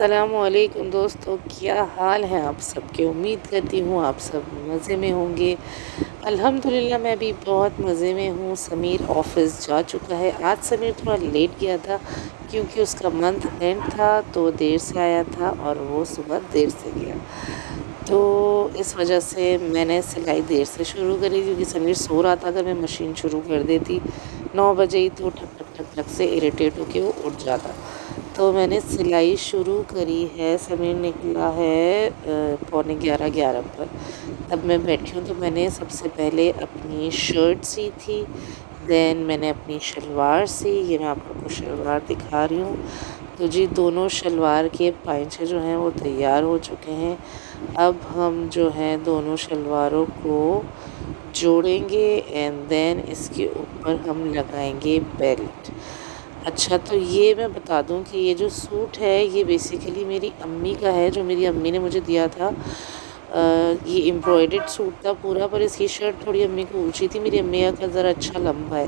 अस्सलामुअलैकुम दोस्तों, क्या हाल है आप सबके। उम्मीद करती हूँ आप सब मज़े में होंगे। अल्हम्दुलिल्लाह मैं भी बहुत मज़े में हूँ। समीर ऑफ़िस जा चुका है। आज समीर थोड़ा लेट गया था क्योंकि उसका मंथ एंड था, तो देर से आया था और वो सुबह देर से गया। तो इस वजह से मैंने सिलाई देर से शुरू करी क्योंकि समीर सो रहा था। अगर मैं मशीन शुरू कर देती 9 बजे ही तो ठक ठक ठक ठक से इरिटेट होके वो उठ जाता। तो मैंने सिलाई शुरू करी है। समीर निकला है पौने 11 पर। तब मैं बैठी हूँ, तो मैंने सबसे पहले अपनी शर्ट सी थी, देन मैंने अपनी शलवार सी। ये मैं आप लोग को शलवार दिखा रही हूँ। तो जी दोनों शलवार के पाइंचे जो हैं वो तैयार हो चुके हैं। अब हम जो हैं दोनों शलवारों को जोड़ेंगे एंड देन इसके ऊपर हम लगाएंगे बेल्ट। अच्छा, तो ये मैं बता दूं कि ये जो सूट है ये बेसिकली मेरी अम्मी का है, जो मेरी अम्मी ने मुझे दिया था। ये एम्ब्रॉयडर्ड सूट था पूरा, पर इसकी शर्ट थोड़ी अम्मी को ऊंची थी। मेरी अम्मी का ज़रा अच्छा लंबा है,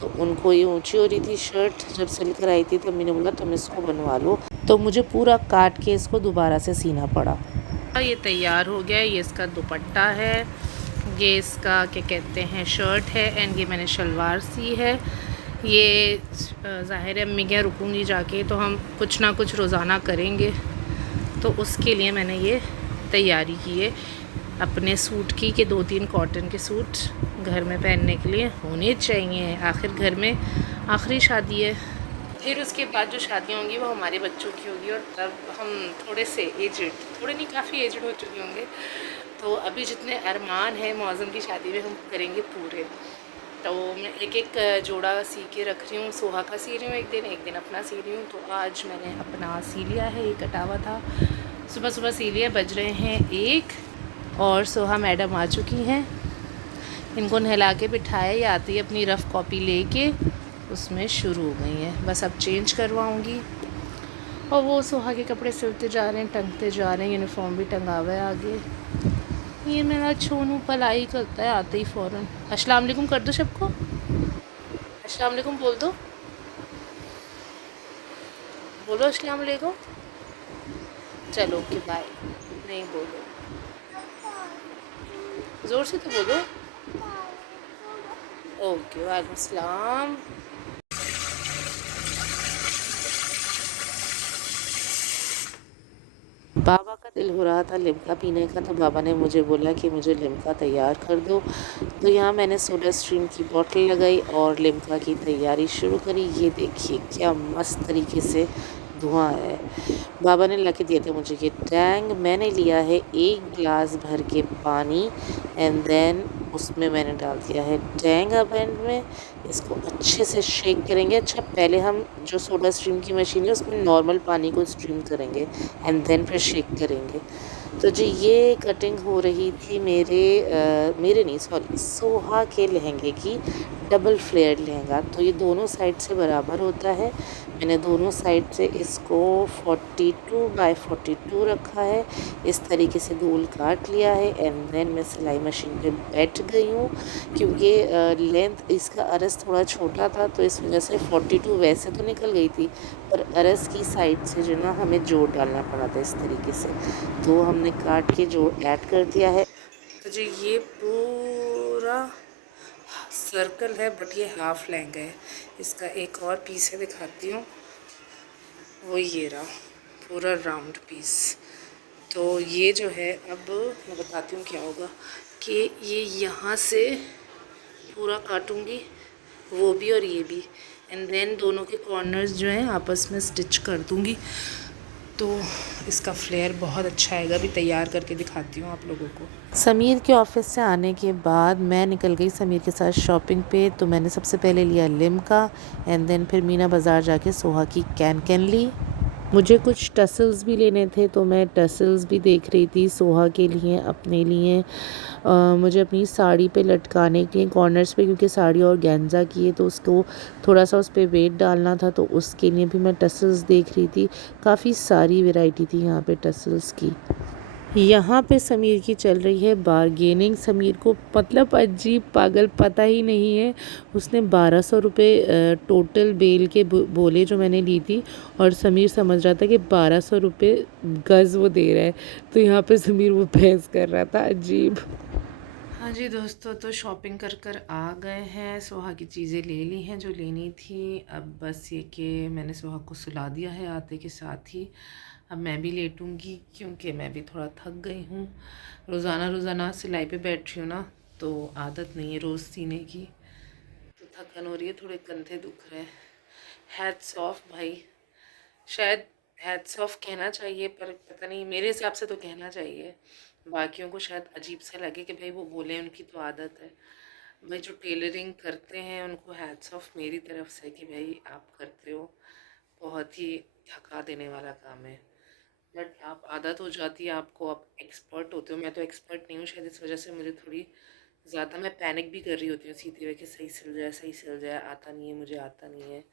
तो उनको ये ऊंची हो रही थी शर्ट। जब सिल कर आई थी तो अम्मी ने बोला तुम इसको बनवा लो, तो मुझे पूरा काट के इसको दोबारा से सीना पड़ा। ये तैयार हो गया। ये इसका दुपट्टा है, ये इसका क्या कहते हैं शर्ट है, एंड ये मैंने शलवार सी है। ये ज़ाहिर है अम्मी क्या रुकूंगी जाके, तो हम कुछ ना कुछ रोज़ाना करेंगे, तो उसके लिए मैंने ये तैयारी की है अपने सूट की कि 2-3 कॉटन के सूट घर में पहनने के लिए होने चाहिए। आखिर घर में आखिरी शादी है, फिर उसके बाद जो शादियाँ होंगी वो हमारे बच्चों की होगी, और तब हम थोड़े से एजड, थोड़े नहीं काफ़ी एजड हो चुके होंगे। तो अभी जितने अरमान हैं मौज़म की शादी में हम करेंगे पूरे। तो मैं एक एक जोड़ा सी के रख रही हूँ। सोहा का सी रही हूँ एक दिन अपना सी रही हूँ। तो आज मैंने अपना सी लिया है, ये कटा हुआ था, सुबह सुबह सी लिया। बज रहे हैं 1 और सोहा मैडम आ चुकी हैं। इनको नहला के बिठाया, ये आती है अपनी रफ़ कॉपी लेके उसमें शुरू हो गई हैं। बस अब चेंज करवाऊँगी, और वो सोहा के कपड़े सिलते जा रहे हैं, टंगते जा रहे हैं। यूनिफॉर्म भी टंगा हुआ है आगे। ये मेरा छोनू पलाई करता है आते ही फ़ौरन। अस्सलाम वालेकुम कर दो सबको, अस्सलाम वालेकुम बोल दो, बोलो अस्सलाम वालेकुम। चलो ओके बाय। नहीं बोलो, ज़ोर से तो बोलो। ओके वालेकुम सलाम। बाबा का दिल हो रहा था लिम्का पीने का, तो बाबा ने मुझे बोला कि मुझे लिम्का तैयार कर दो। तो यहाँ मैंने सोडा स्ट्रीम की बोतल लगाई और लिम्का की तैयारी शुरू करी। ये देखिए क्या मस्त तरीके से धुआं है। बाबा ने ला के दिए थे मुझे ये टैंग। मैंने लिया है 1 गिलास भर के पानी, एंड देन उसमें मैंने डाल दिया है टैंग। अब एंड में इसको अच्छे से शेक करेंगे। अच्छा, पहले हम जो सोडा स्ट्रीम की मशीन है उसमें नॉर्मल पानी को स्ट्रीम करेंगे एंड देन फिर शेक करेंगे। तो जी ये कटिंग हो रही थी मेरे नहीं सॉरी सोहा के लहंगे की, डबल फ्लेयर लहंगा। तो ये दोनों साइड से बराबर होता है। मैंने दोनों साइड से इसको 42 बाय 42 रखा है। इस तरीके से गोल काट लिया है, एंड देन मैं सिलाई मशीन पे बैठ गई हूँ क्योंकि लेंथ इसका अरस थोड़ा छोटा था, तो इस वजह से 42 वैसे तो निकल गई थी, पर अरस की साइड से जो ना हमें जोड़ डालना पड़ा था इस तरीके से। तो हमने काट के जोड़ ऐड कर दिया है। तो जी ये पूरा सर्कल है, बट ये हाफ लहंगा है। इसका एक और पीस है, दिखाती हूँ। वो ये रहा पूरा राउंड पीस। तो ये जो है, अब मैं बताती हूँ क्या होगा कि ये यहाँ से पूरा काटूँगी, वो भी और ये भी, एंड देन दोनों के कॉर्नर्स जो हैं आपस में स्टिच कर दूँगी। तो इसका फ्लेयर बहुत अच्छा आएगा। अभी तैयार करके दिखाती हूँ आप लोगों को। समीर के ऑफिस से आने के बाद मैं निकल गई समीर के साथ शॉपिंग पे। तो मैंने सबसे पहले लिया लिम्का, एंड देन फिर मीना बाज़ार जाके सोहा की कैन ली। मुझे कुछ टसल्स भी लेने थे, तो मैं टसल्स भी देख रही थी सोहा के लिए, अपने लिए। मुझे अपनी साड़ी पे लटकाने के लिए कॉर्नर्स पे, क्योंकि साड़ी और गेंजा की है तो उसको थोड़ा सा उस पर वेट डालना था, तो उसके लिए भी मैं टसल्स देख रही थी। काफ़ी सारी वैरायटी थी यहाँ पे टसल्स की। यहाँ पे समीर की चल रही है बारगेनिंग। समीर को मतलब अजीब पागल पता ही नहीं है। उसने 1200 रुपये टोटल बेल के बोले जो मैंने ली थी, और समीर समझ रहा था कि 1200 रुपये गज़ वो दे रहा है। तो यहाँ पे समीर वो बहस कर रहा था अजीब। हाँ जी दोस्तों, तो शॉपिंग कर कर आ गए हैं। सोहा की चीज़ें ले ली हैं जो लेनी थी। अब बस ये कि मैंने सोहा को सुला दिया है आते के साथ ही। अब मैं भी लेटूंगी क्योंकि मैं भी थोड़ा थक गई हूँ। रोज़ाना रोज़ाना सिलाई पे बैठ रही हूँ ना, तो आदत नहीं है रोज़ सीने की, तो थकन हो रही है, थोड़े कंधे दुख रहे हैं। हैट्स ऑफ भाई, शायद हैट्स ऑफ कहना चाहिए, पर पता नहीं, मेरे हिसाब से तो कहना चाहिए। बाकियों को शायद अजीब सा लगे कि भाई वो बोले, उनकी तो आदत है। भाई जो टेलरिंग करते हैं उनको हैट्स ऑफ मेरी तरफ से कि भाई आप करते हो, बहुत ही थका देने वाला काम है। बट आप आदत हो जाती है आपको, आप एक्सपर्ट होते हो। मैं तो एक्सपर्ट नहीं हूँ, शायद इस वजह से मुझे थोड़ी ज़्यादा, मैं पैनिक भी कर रही होती हूँ सीते हुए कि सही सिल जाए, सही सिल जाए, आता नहीं है, मुझे आता नहीं है।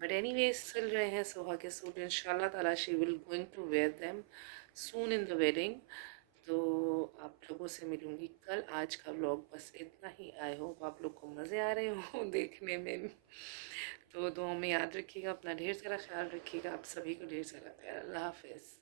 बट एनीवेज सिल रहे हैं सोहा के सूट, इंशाल्लाह ताला she will going to wear them soon in the wedding. तो आप लोगों से मिलूंगी कल। आज का व्लॉग बस इतना ही। आई होप आप लोग को मज़े आ रहे हो देखने में। तो दुआ में याद रखिएगा, अपना ढेर सारा ख्याल रखिएगा। आप सभी को ढेर सारा प्यार। अल्लाह हाफिज़।